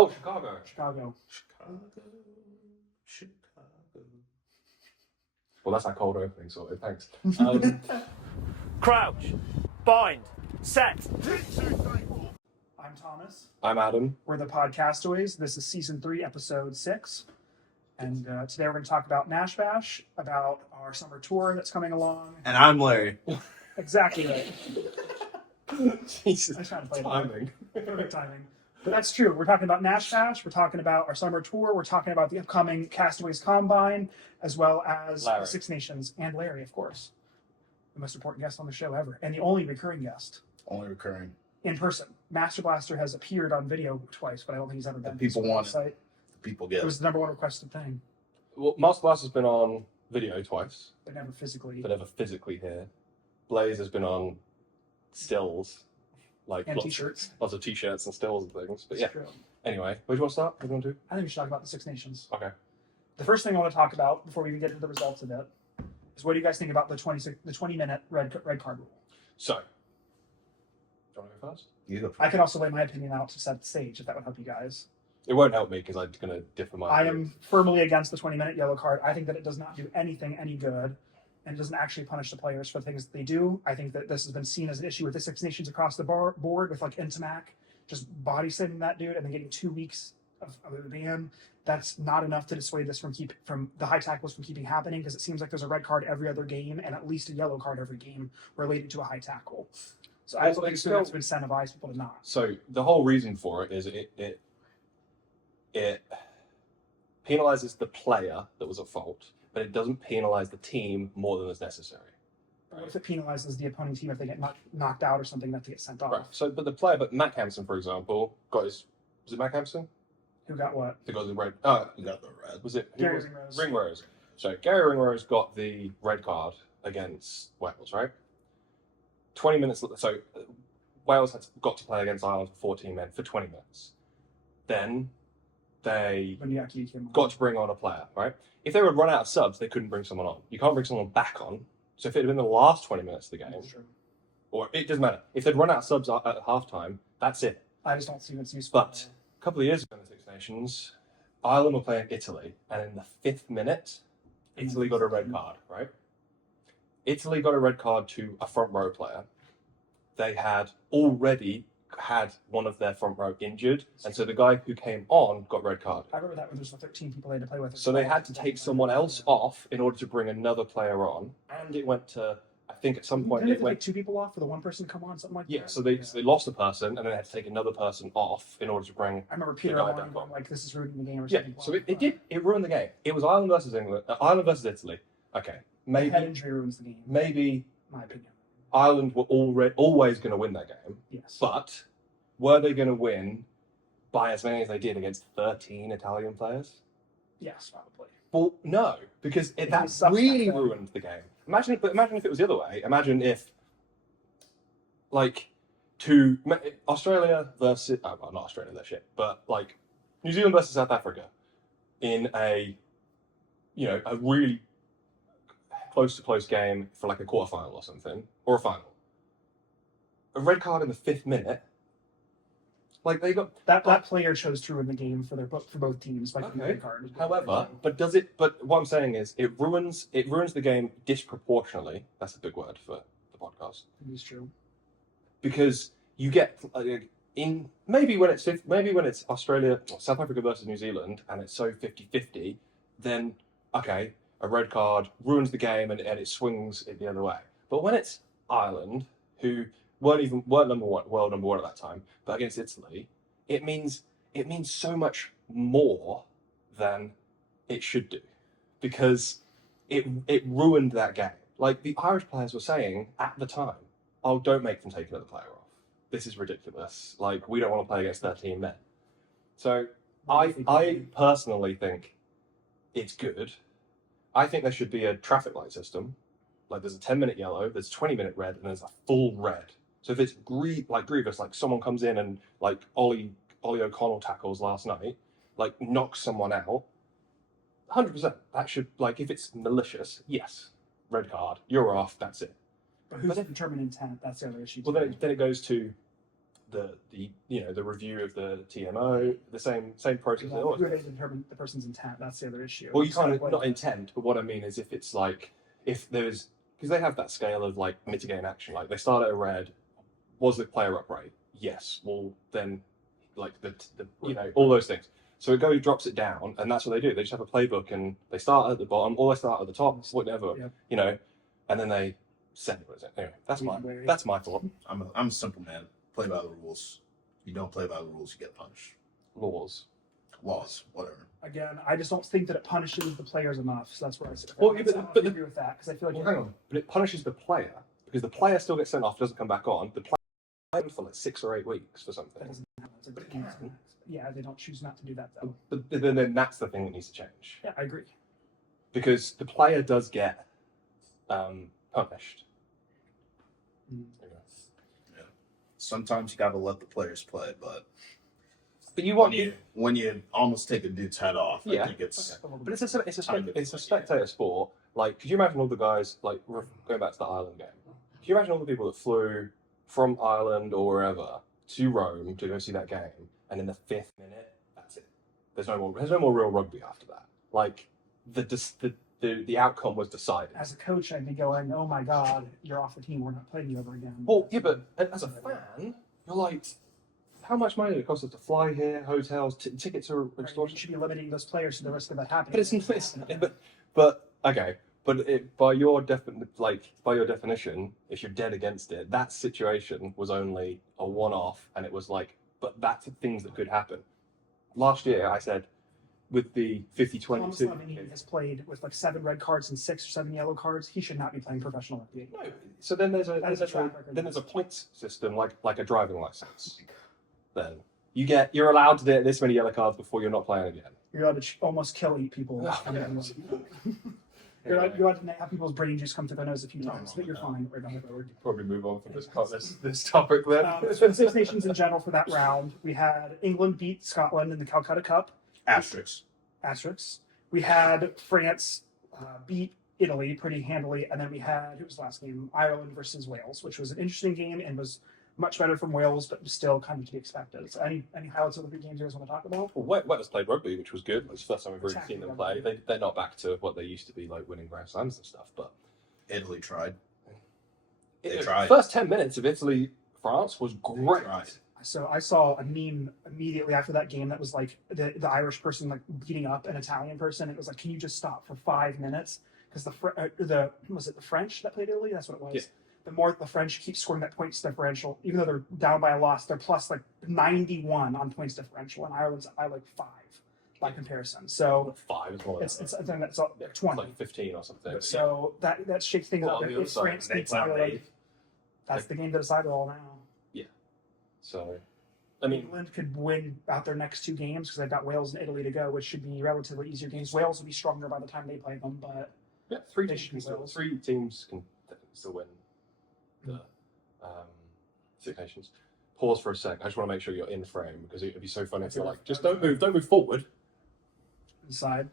Oh, Chicago. Chicago. Well, that's our cold opening sorted. Thanks. Crouch, bind, set. I'm Thomas. I'm Adam. We're the PODcastaways. This is season 3, episode 6. And today we're going to talk about Nash Bash, about our summer tour that's coming along. And I'm Larry. Exactly right. Jesus. I was trying to play Timing. Perfect timing. But that's true. We're talking about Nash Bash. We're talking about our summer tour. We're talking about the upcoming Castaways Combine, as well as Larry. Six Nations, and Larry, of course. The most important guest on the show ever. And the only recurring guest. Only recurring. In person. Master Blaster has appeared on video twice, but I don't think he's ever been. People want it. Site. People get It was the number one requested thing, Well, Master Blast has been on video twice, but never physically. but never physically here. Blaze has been on stills, like And lots, t-shirts. lots of t-shirts and stills and things. But It's yeah. true. Anyway, where do you want to start? What do you want to do? I think we should talk about the Six Nations. Okay. The first thing I want to talk about before we even get into the results of it is what do you guys think about the 20-minute red card rule? So, do you want to go first? You go I can also lay my opinion out to set the stage if that would help you guys. It won't help me because I'm going to differ my I view. am firmly against the 20-minute yellow card. I think that it does not do anything any good, and it doesn't actually punish the players for the things that they do. I think that this has been seen as an issue with the Six Nations across the board, with like Intimac just body slamming that dude and then getting 2 weeks of a ban. That's not enough to dissuade this from the high tackles from keeping happening, because it seems like there's a red card every other game and at least a yellow card every game related to a high tackle. So I think still to incentivize people to not. So the whole reason for it is it penalizes the player that was at fault, but it doesn't penalize the team more than is necessary. What if it penalizes the opposing team if they get knocked out or something, not to get sent off? Right. So, but Matt Hampson, for example, got his. Was it Matt Hampson? Who got what? Who got the red? You got the red. Was it Gary Ringrose. Ringrose. So Gary Ringrose got the red card against Wales, right? 20 minutes. So Wales got to play against Ireland for 14 men for 20 minutes. Then they Boniaki came on. got to bring on a player, right? If they would run out of subs, they couldn't bring someone on. You can't bring someone back on. So if it had been the last 20 minutes of the game, That's true. or it doesn't matter. If they'd run out of subs at halftime, that's it. I just don't see what's useful. But a couple of years ago in the Six Nations, Ireland were playing Italy, and in the 5th minute, Italy got a red card, right? Italy got a red card to a front row player. They had already had one of their front row injured, and so the guy who came on got red card. I remember that when there's the 13 people they had to play with. So they had to take someone else off in order to bring another player on, and it went to, I think at some point Didn't it they went. take 2 people off for the one person to come on, something like Yeah, that? so they lost a person, and then they had to take another person off in order to bring. I remember Peter the guy Long back going on. like, this is ruining the game or Yeah, something. so it ruined the game. It was Ireland versus England, Ireland versus Italy. Okay, Head maybe injury ruins the game, maybe in my opinion. Ireland were always going to win that game, Yes. but were they going to win by as many as they did against 13 Italian players? Yes, probably. Well, no, because It that was such really that- ruined the game. Imagine if it was the other way. Imagine if, like, Australia versus well, not Australia, they're shit, but like New Zealand versus South Africa in a really close game for like a quarterfinal or something, or a final. A red card in the 5th minute. Like they got That player chose to ruin the game for both teams by getting the Okay. red card. However, but what I'm saying is it ruins the game disproportionately. That's a big word for the podcast. It's true. Because you get in maybe when it's Australia or South Africa versus New Zealand and it's so 50-50, then okay, a red card ruins the game and it swings it the other way. But when it's Ireland, who weren't world number one at that time, but against Italy, it means so much more than it should do, because it ruined that game. Like the Irish players were saying at the time, "Oh, don't make them take another player off. This is ridiculous. Like we don't want to play against 13 men." So I personally think it's good. I think there should be a traffic light system. Like there's a 10-minute yellow, there's a 20-minute red, and there's a full red. So if it's grievous, like someone comes in and like Ollie O'Connell tackles last night, like knocks someone out, 100%. That should, like, if it's malicious, yes, red card, you're off. That's it. But who's determined intent? That's the other issue. Well, then it goes to the the review of the TMO, the same process. Who are they to determine the person's intent? That's the other issue. Well, you So, kind of like, not intent, but what I mean is if it's like if there's because they have that scale of like mitigating action. Like they start at a red. Was the player upright? Yes. Well, then like the all those things. So it drops it down, and that's what they do. They just have a playbook, and they start at the bottom, or they start at the top, whatever, and then they send it. Anyway, that's my thought. I'm a simple man. Play by the rules. You don't play by the rules, you get punished. Laws. Laws, whatever. Again, I just don't think that it punishes the players enough. So that's where I say. Well, I but agree with that because I feel like hang on, but it punishes the player because the player still gets sent off, doesn't come back on. The player for like 6 or 8 weeks for something. that doesn't happen. It's like, yeah, they don't choose not to do that though. But then that's the thing that needs to change Yeah, I agree. because the player does get punished. Mm. Yeah. Sometimes you gotta let the players play, but you want when you almost take a dude's head off, I think it's But it's a spectator sport. Like, could you imagine all the guys like going back to the Ireland game? Could you imagine all the people that flew from Ireland or wherever to Rome to go see that game, and in the 5th minute, that's it. There's no more real rugby after that. Like the outcome was decided. As a coach, I'd be going, "Oh my God, you're off the team. We're not playing you ever again." Well, yeah, but as a fan, you're like, how much money did it cost us to fly here, hotels, tickets are Right, extortion? you should be limiting those players to the risk of that happening. But by your definition, if you're dead against it, that situation was only a one-off, and it was like, but that's things that could happen. Last year, I said, with the 50-20 Thomas Lemony has played with like 7 red cards and 6 or 7 yellow cards. He should not be playing professional rugby. No, so then there's is a track record. then there's a points system like a driving license. Then you're allowed to get this many yellow cards before you're not playing again. You're allowed to almost kill 8 people. You're allowed to have people's brain juice come through their nose a few times, but you're fine. We're going forward. Probably move on from this topic then. So the Six Nations in general for that round, we had England beat Scotland in the Calcutta Cup. asterisks. We had France beat Italy pretty handily, and then we had, who was the last game? Ireland versus Wales, which was an interesting game and was much better from Wales, but still kind of to be expected. So any highlights of the big games you guys want to talk about? Well, Wales played rugby, which was good. It's the first time we've really Exactly. seen them play. They're not back to what they used to be, like winning Grand Slams and stuff, but Italy tried. They tried. First 10 minutes of Italy-France was great. Tried. So I saw a meme immediately after that game that was like the Irish person like beating up an Italian person. It was like, can you just stop for 5 minutes? Because was it the French that played Italy? That's what it was. Yeah. The more the French keep scoring that points differential, even though they're down by a loss, they're plus like 91 on points differential, and Ireland's by like 5 by comparison. So 5 is more. it's I think that's 20. Like 15 or something. So that shakes things Well, up. on the other If side, France they beats play on Ireland, eighth. that's the game that decided all now. So, I mean, England could win out their next 2 games because they've got Wales and Italy to go, which should be relatively easier games. Wales will be stronger by the time they play them, but yeah, They should be Wales. 3 teams can still win the Six Nations. Pause for a sec. I just want to make sure you're in frame because it'd be so funny if you're like, just don't move forward. inside.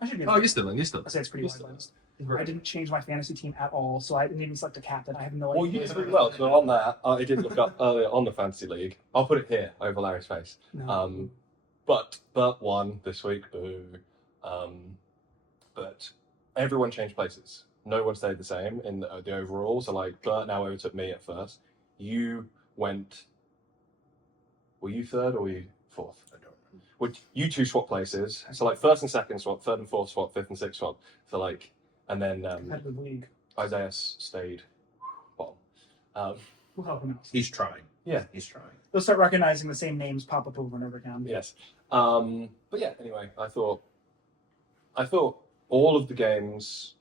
I should be. Oh, you're still in. I say it's pretty wide lens. I didn't change my fantasy team at all, so I didn't even select a captain. I have no idea. Well, you did pretty well. So on that, I did look up earlier on the fantasy league. I'll put it here over Larry's face. No. But won this week. Boo. But everyone changed places. No one stayed the same in the overall. So like Bert now overtook me at first. You went. Were you third or were you fourth? I don't remember. Well, you 2 swap places. So like first and second swap, third and fourth swap, fifth and sixth swap. So like, and then Competitive league. Isaiah stayed bottom. We'll help him out. He's trying. Yeah. He's trying. They'll start recognizing the same names pop up over and over again. Yes. But yeah, anyway, I thought all of the games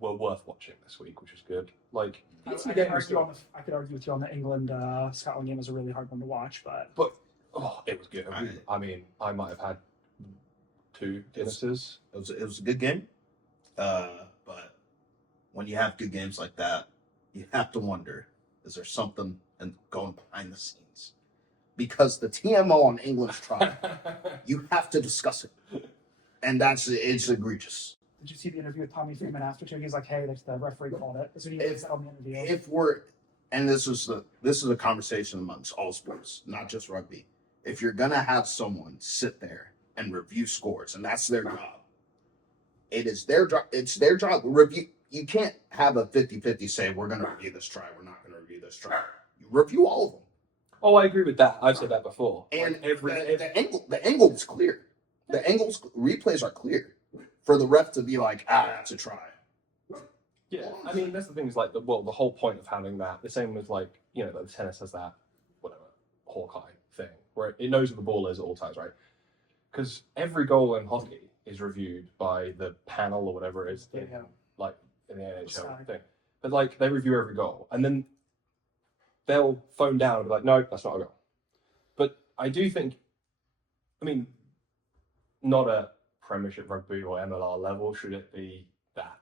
were worth watching this week, which was good. Like, I the could game was argue with you on the England Scotland game was a really hard one to watch, but it was good. I mean, I might have had 2 Guinnesses. It was a good game. But when you have good games like that, you have to wonder, is there something going behind the scenes? Because the TMO on England's trial, you have to discuss it. And it's egregious. did you see the interview with Tommy Freeman after too? He's like, hey, the referee called it. That's what he said on the interview. and this is a conversation amongst all sports, not just rugby. If you're gonna have someone sit there and review scores, and that's their job, it is their job. It's their job. Review. You can't have a 50-50 say we're gonna review this try, we're not gonna review this try. You review all of them. Oh, I agree with that. I've said that before. And Like the angle is clear. The replays are clear for the ref to be like, that's a try. Yeah, I mean that's the thing is like the whole point of having that. The same with like like the tennis has that whatever Hawkeye thing where it knows where the ball is at all times, right? Because every goal in hockey is reviewed by the panel or whatever it is in the NHL thing. But like they review every goal and then they'll phone down and be like, no, that's not a goal. But I do think, I mean, not at Premiership Rugby or MLR level should it be that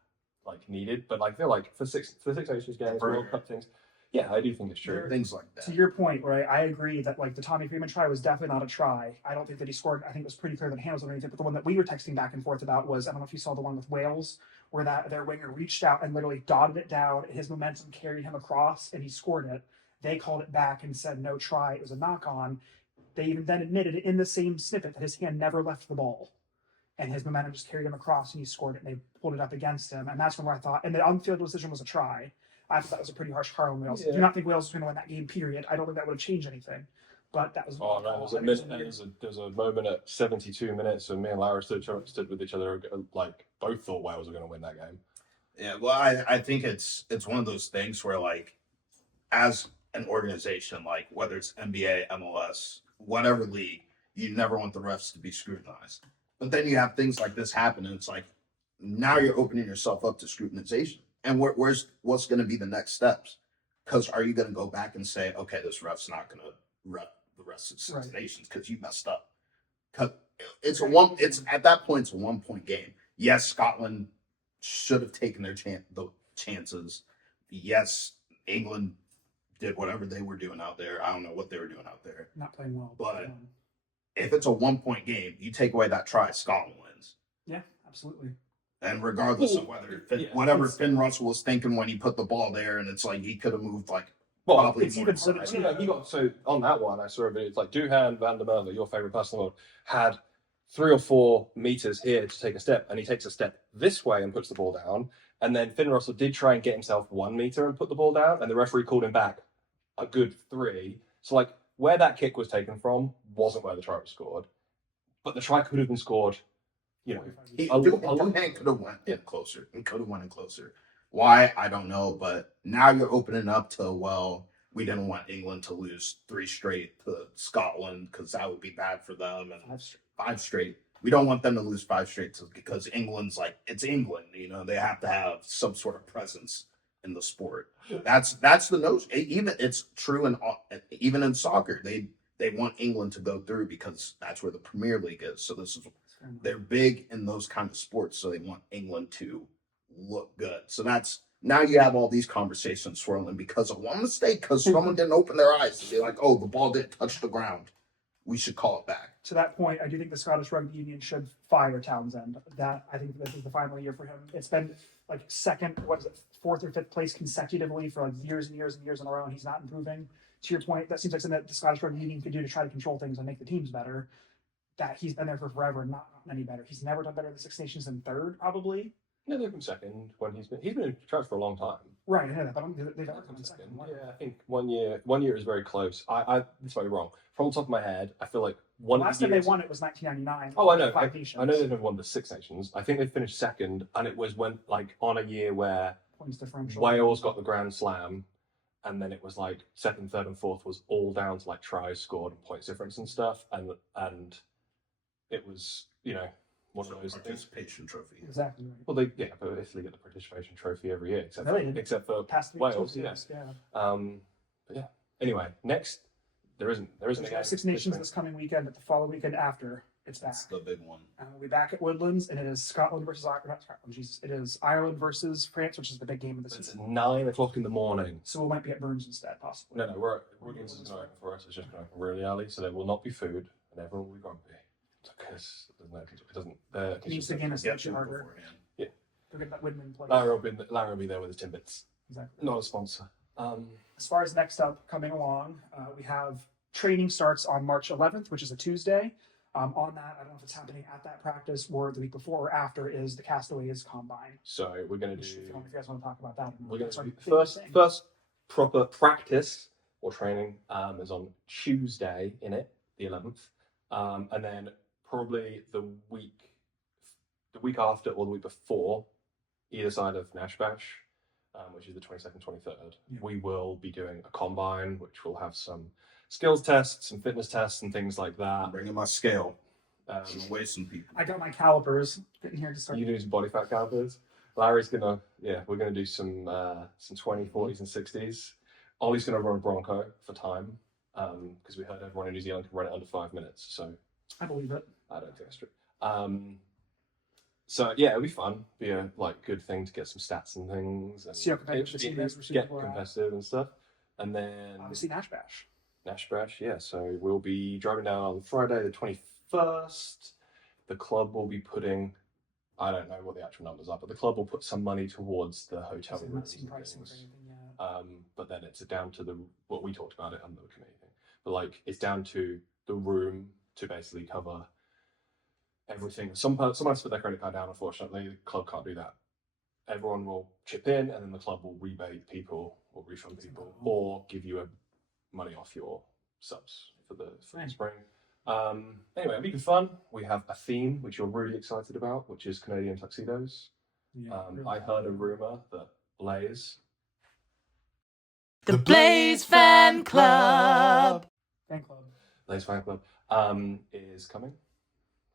like needed. But like I feel like for Six Nations games, World Cup things, yeah, I do think it's true. Things like that. To your point, right? I agree that like the Tommy Freeman try was definitely not a try. I don't think that he scored. I think it was pretty clear that Hands on anything. But the one that we were texting back and forth about was I don't know if you saw the one with Wales where that their winger reached out and literally dotted it down. And his momentum carried him across, and he scored it. They called it back and said no try. It was a knock on. They even then admitted in the same snippet that his hand never left the ball. And his momentum just carried him across and he scored it and they pulled it up against him. And that's when I thought, and the on-field decision was a try. I thought that was a pretty harsh call on Wales. Yeah. I do not think Wales was going to win that game, period. I don't think that would have changed anything. But that was Oh no, there was a moment at 72 minutes and me and Lara stood with each other like both thought Wales were going to win that game. Yeah, well, I think it's one of those things where like as an organization, like whether it's NBA, MLS, whatever league, you never want the refs to be scrutinized. But then you have things like this happen, and it's like now you're opening yourself up to scrutinization. And what's going to be the next steps? Because are you going to go back and say, okay, this ref's not going to rep the rest of the Six Nations because you messed up? Because it's at that point it's a 1 point game. Yes, Scotland should have taken their chances. Yes, England did whatever they were doing out there. I don't know what they were doing out there. Not playing well. But if it's a 1 point game, you take away that try, Scotland wins. Yeah, absolutely. And regardless of whatever Finn Russell was thinking when he put the ball there, and it's like he could have moved like probably it's more even than so. five. He got so on that one. I saw a video. It's like Duhan van der Merwe, your favorite person in the world, had 3 or 4 meters here to take a step, and he takes a step this way and puts the ball down. And then Finn Russell did try and get himself 1 meter and put the ball down, and the referee called him back a good 3. So like where that kick was taken from wasn't where the try was scored, but the try could have been scored. Duhan could have went in closer. He could have went in closer. Why? I don't know. But now you're opening up to, well, we didn't want England to lose 3 straight to Scotland because that would be bad for them. And 5 straight. We don't want them to lose 5 straight because England's like, it's England. They have to have some sort of presence in the sport. That's the notion. It's true even in soccer. They want England to go through because that's where the Premier League is. So they're big in those kind of sports, so they want England to look good. So that's now you have all these conversations swirling because of one mistake, because someone didn't open their eyes to be like, oh, the ball didn't touch the ground. We should call it back. To that point, I do think the Scottish Rugby Union should fire Townsend. I think this is the final year for him. It's been like 4th or 5th place consecutively for like years and years and years in a row, and he's not improving. To your point, that seems like something that the Scottish Rugby Union could do to try to control things and make the teams better. That he's been there for forever and not any better. He's never done better in the Six Nations than 3rd, probably. No, they've been 2nd when he's been in charge for a long time. Right, I know that, but they've ever come in 2nd. Yeah, I think 1 year is very close. This might be wrong. From the top of my head, I feel like last time they won it was 1999. Oh, I know. I know they've never won the Six Nations. I think they finished 2nd, and it was on a year where points differential. Wales got the Grand Slam, and then it was like 2nd, 3rd, and 4th was all down to like tries scored and points difference and stuff, and it was one of those participation trophy. Exactly. Right. Well, but Italy get the participation trophy every year, except for past Wales. Years, yeah. But yeah. Anyway, next there isn't a game. Six Nations this coming weekend, but the following weekend after it's back. That's the big one. We'll be back at Woodlands, and it is Scotland versus not Scotland. Jesus, it is Ireland versus France, which is the big game of the season. It's at 9 o'clock in the morning. So we might be at Burns instead, possibly. No, we're going to tonight for us. It's just going to open really early, so there will not be food, and everyone will be grumpy because it doesn't. It needs the game is slightly harder. Yeah. Forget that Widman play. Lara will be there with his Timbits. Exactly. Not a sponsor. As far as next up coming along, we have training starts on March 11th, which is a Tuesday. On that, I don't know if it's happening at that practice or the week before or after, is the Castaways Combine. So we're going to Which, do. if you guys want to talk about that, We're going that's to our do big thing. first proper practice or training is on Tuesday in it, the 11th, and then probably the week after or the week before, either side of Nash Bash, which is the 22nd, 23rd, we will be doing a combine, which will have some skills tests, some fitness tests, and things like that. I'm bringing my scale. Weigh some people. I got my calipers getting here to start. You do some body fat calipers. Larry's gonna, we're gonna do some 20, 40s, and 60s. Ollie's gonna run a Bronco for time, because we heard everyone in New Zealand can run it under 5 minutes. So I believe it. I don't think that's true. So yeah, it'll be fun. Be a good thing to get some stats and things. And see how competitive the team is. get competitive and stuff. And then obviously Nash Bash. Nash Bash, yeah. So we'll be driving down on Friday the 21st. The club will be putting, I don't know what the actual numbers are, but the club will put some money towards the hotel I've not rooms seen and pricing things. for anything yet. But then it's down to what we talked about it under the committee thing. But it's down to the room to basically cover everything. Someone has to put their credit card down, unfortunately. The club can't do that. Everyone will chip in, and then the club will rebate people or refund people or give you money off your subs for the spring. Anyway, it'll be good fun. We have a theme which you're really excited about, which is Canadian tuxedos. Yeah, really. I heard a rumor that Blaze, the Blaze Fan Club, Blaze Fan Club, is coming.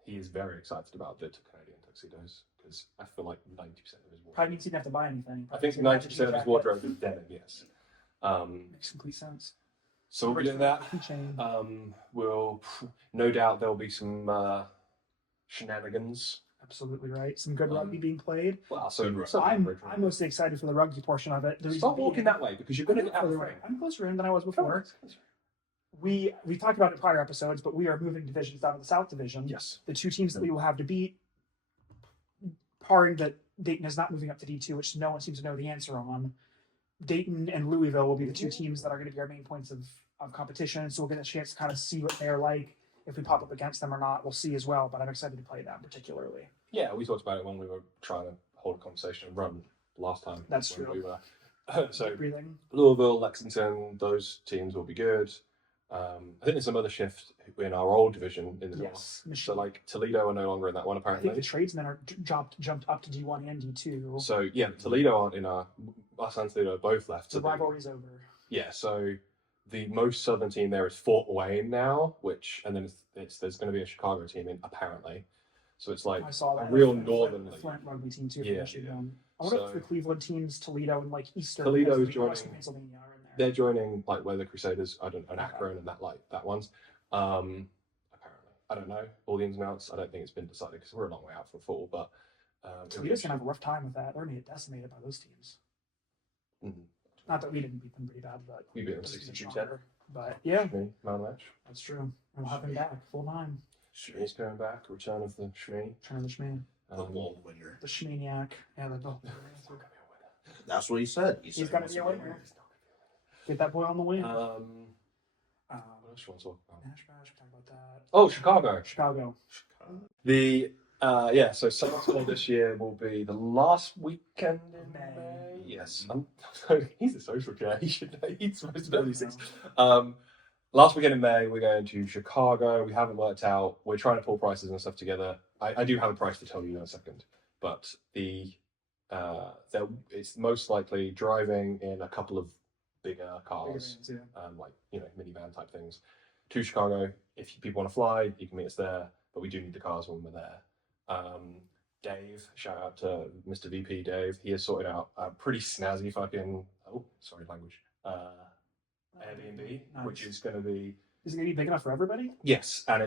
He is very excited about the Canadian tuxedos because I feel like 90% of his wardrobe. Probably means he didn't have to buy anything. I think 90% of his wardrobe is denim. Yes. Makes complete sense. So we'll be doing that. We'll no doubt there'll be some shenanigans. Absolutely right. Some good rugby being played. Well, I'm mostly excited for the rugby portion of it. Stop walking that way because you're going to get out of the frame. I'm closer in than I was before. We talked about it in prior episodes, but we are moving divisions down to the South Division. Yes. The two teams that we will have to beat, barring that Dayton is not moving up to D2, which no one seems to know the answer on. Dayton and Louisville will be the two teams that are going to be our main points of competition. So we'll get a chance to kind of see what they're like. If we pop up against them or not, we'll see as well. But I'm excited to play them particularly. Yeah, we talked about it when we were trying to hold a conversation and run last time. That's true. We were, so breathing. Louisville, Lexington, those teams will be good. I think there's some other shift in our old division in the north. So Toledo are no longer in that one apparently. I think the tradesmen are jumped up to D1 and D2. So yeah, Toledo aren't in our. Us and Toledo both left. The rivalry's over. Yeah, so the most southern team there is Fort Wayne now, and then there's going to be a Chicago team in apparently. So it's like I saw that. a real northern league. Flint rugby team too. Yeah. I wonder if the Cleveland teams, Toledo and Eastern. Toledo's joining. Western Pennsylvania are in there. They're joining where the Crusaders, I don't know, Akron and that one's. Apparently, I don't know all the ins and outs. I don't think it's been decided because we're a long way out from fall. But Toledo's gonna have a rough time with that. They're gonna get decimated by those teams. Mm-hmm. Not that we didn't beat them pretty bad, but we beat them 62-10. But yeah, Man match. That's true. And we'll have him back full time. Shmee's going back. Return of the Shmee. Return of the Shmee. The ball winner. The Shmeeniac. Yeah, the ball. That's what he said. He's got to be a winner. Get that boy on the win. What else you want to talk about? Nash Bash, we talked about that. Oh, Chicago. Chicago. So Summer this year will be the last weekend in May. Yes. He's a social guy. He's supposed to know these things. Last weekend in May, we're going to Chicago. We haven't worked out. We're trying to pull prices and stuff together. I do have a price to tell you in a second, but it's most likely driving in a couple of bigger cars, minivan type things, to Chicago. If people want to fly, you can meet us there, but we do need the cars when we're there. Dave, shout out to Mr. VP Dave. He has sorted out a pretty snazzy fucking Airbnb, nice. Which is going to be. Is it going to be big enough for everybody? Yes, and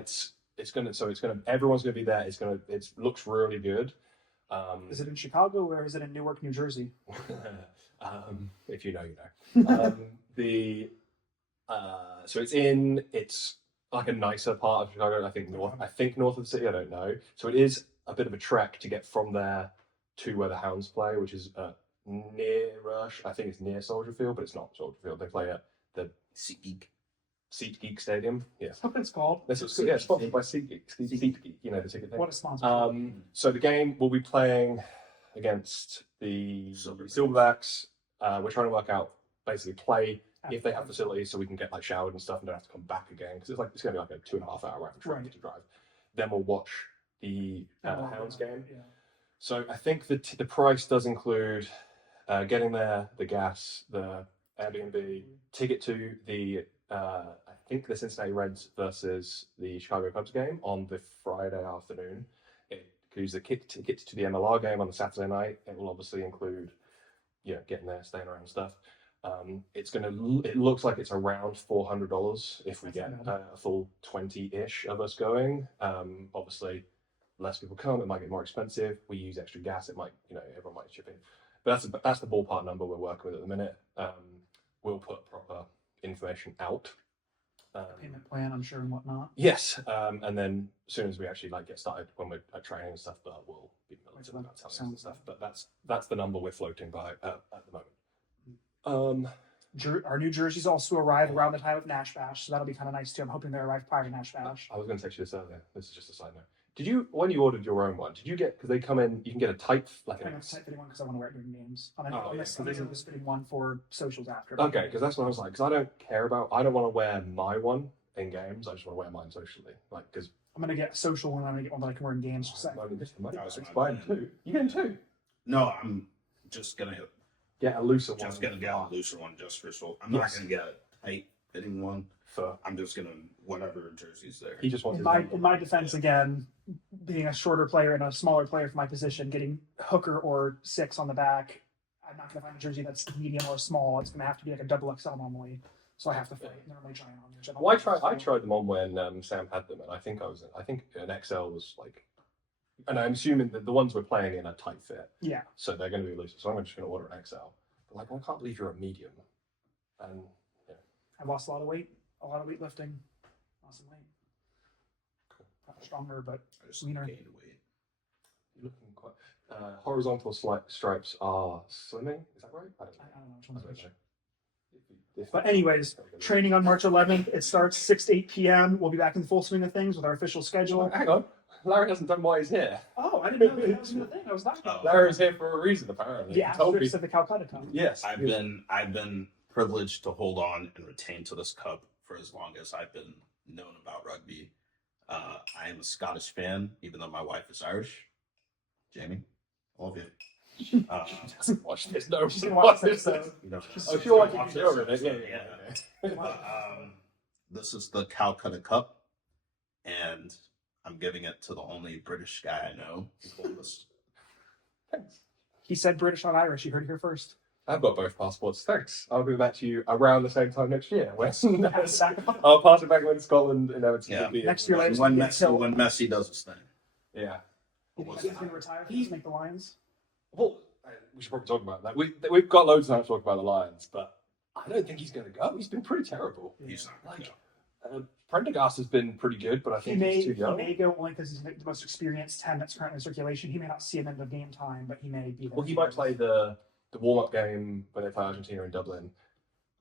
everyone's going to be there. It looks really good. Is it in Chicago or is it in Newark, New Jersey? If you know, you know. So it's like a nicer part of Chicago. I think north of the city. I don't know. So it is a bit of a trek to get from there to where the Hounds play, which is near Rush. I think it's near Soldier Field, but it's not Soldier Field. They play at the SeatGeek Stadium. Yeah. That's what it's called. This is sponsored by SeatGeek. SeatGeek, you know the ticket thing. What a sponsor. So the game will be playing against the Silverbacks. We're trying to work out basically play if they have facilities, so we can get like showered and stuff and don't have to come back again because it's going to be like a 2.5 hour round trip to drive. Then we'll watch the Hounds game. Yeah. So I think the price does include getting there, the gas, the Airbnb, ticket to the I think the Cincinnati Reds versus the Chicago Cubs game on the Friday afternoon. It includes the tickets to the MLR game on the Saturday night. It will obviously include, getting there, staying around and stuff. It looks like it's around $400 if we get a full 20-ish of us going. Obviously, less people come, it might get more expensive. We use extra gas, it might, everyone might chip in. But that's the ballpark number we're working with at the minute. We'll put proper information out. Payment plan, I'm sure, and whatnot. Yes, and then as soon as we actually get started, when we're at training and stuff, but we'll be militant about telling us and stuff. But that's the number we're floating by at the moment. Our new jerseys also arrive around the time of Nash Bash, so that'll be kind of nice too. I'm hoping they arrive prior to Nash Bash. I was going to text you this earlier. This is just a side note. Did you, when you ordered your own one, did you get, because they come in, you can get a tight, like I got a tight fitting one because I want to wear it during games. I'm Oh, going to this fitting one for socials after. Okay, because that's what I was like, because I don't want to wear my one in games. I just want to wear mine socially, because I'm going to get a social one. I'm going to get one that I can wear in games. It's fine too. You getting two? No, I'm just gonna get a looser one. Just gonna get a looser one just for show. I'm not gonna get a tight fitting one. I'm just gonna whatever jersey's there. He just wants. In my defense, again, being a shorter player and a smaller player for my position, getting hooker or 6 on the back, I'm not gonna find a jersey that's medium or small. It's gonna have to be like a double XL normally. So I have to fight. Normally try on. Well, I tried them on when Sam had them, and I think an XL was like, and I'm assuming that the ones we're playing in are tight fit. Yeah. So they're going to be looser. So I'm just going to order an XL. But I can't believe you're a medium. And I've lost a lot of weightlifting. Lost some weight. Cool. Not stronger, but I just leaner. gained weight. you're looking quite. Horizontal stripes are slimming. Is that right? I don't know which one's which. Know. But anyways, training on March 11th. It starts 6 to 8 p.m. We'll be back in the full swing of things with our official schedule. Hang on. Larry hasn't done why he's here. Oh, I didn't know that was the thing. I was not. Larry's here for a reason, apparently. The asterisk of the Calcutta Cup. Yes. I've been privileged to hold on and retain to this cup for as long as I've been known about rugby. I am a Scottish fan, even though my wife is Irish. Jamie, I love you. She doesn't watch this. No, She didn't watch this, though. Oh, she'll watch it. Sure, yeah. This is the Calcutta Cup, and I'm giving it to the only British guy I know, Columbus. Thanks. He said British, not Irish. You heard it here first. I've got both passports. Thanks. I'll be back to you around the same time next year. I'll pass it back when Scotland inevitably be next year. When Messi does his thing. Yeah. He's going to retire. He's make the Lions. Well, we should probably talk about that. We've got loads of time to talk about the Lions, but I don't think he's going to go. He's been pretty terrible. He's not going to go. Prendergast has been pretty good, but I think he's too young. He may go only because he's the most experienced 10 that's currently in circulation. He may not see him in the game time, but he may be there. Well, he might play the warm-up game when they play Argentina in Dublin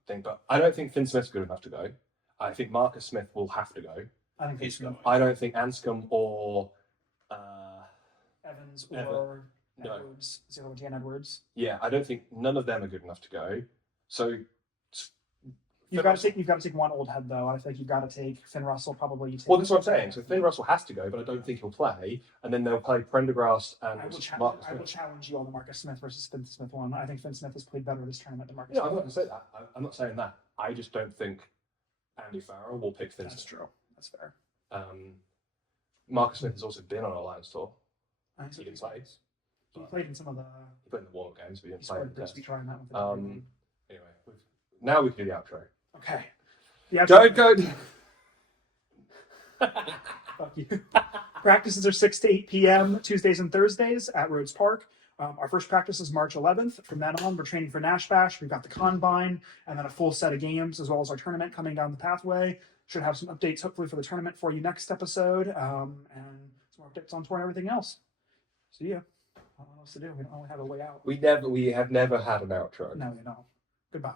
thing, but I don't think Finn Smith's good enough to go. I think Marcus Smith will have to go. I think he's going. I don't think Anscombe or Evans or Edwards. Dan Edwards. Yeah, I don't think none of them are good enough to go. So you've got to take one old head though. I think you've got to take Finn Russell probably. Well, that's what I'm saying. So Finn Russell has to go, but I don't think he'll play. And then they'll play Prendergast and Marcus Smith. I will challenge you on the Marcus Smith versus Finn Smith one. I think Finn Smith has played better this tournament than Marcus Yeah, Smith. I'm not going to say that. I'm not saying that. I just don't think Andy Farrell will pick Finn Smith. That's true. That's fair. Marcus Smith has also been on a Lions tour. He didn't play. He played in some of the. He played in the warm-up games, but he didn't He play in scored the a test. try on that one. Anyway, now we can do the outro. Okay. The outro. Go. Fuck you. Practices are 6 to 8 p.m. Tuesdays and Thursdays at Rhodes Park. Our first practice is March 11th. From then on, we're training for Nash Bash. We've got the Combine and then a full set of games as well as our tournament coming down the pathway. Should have some updates hopefully for the tournament for you next episode and some more updates on tour and everything else. See ya. I don't know what else to do. We don't really have a way out. We have never had an outro. No, you know. Goodbye.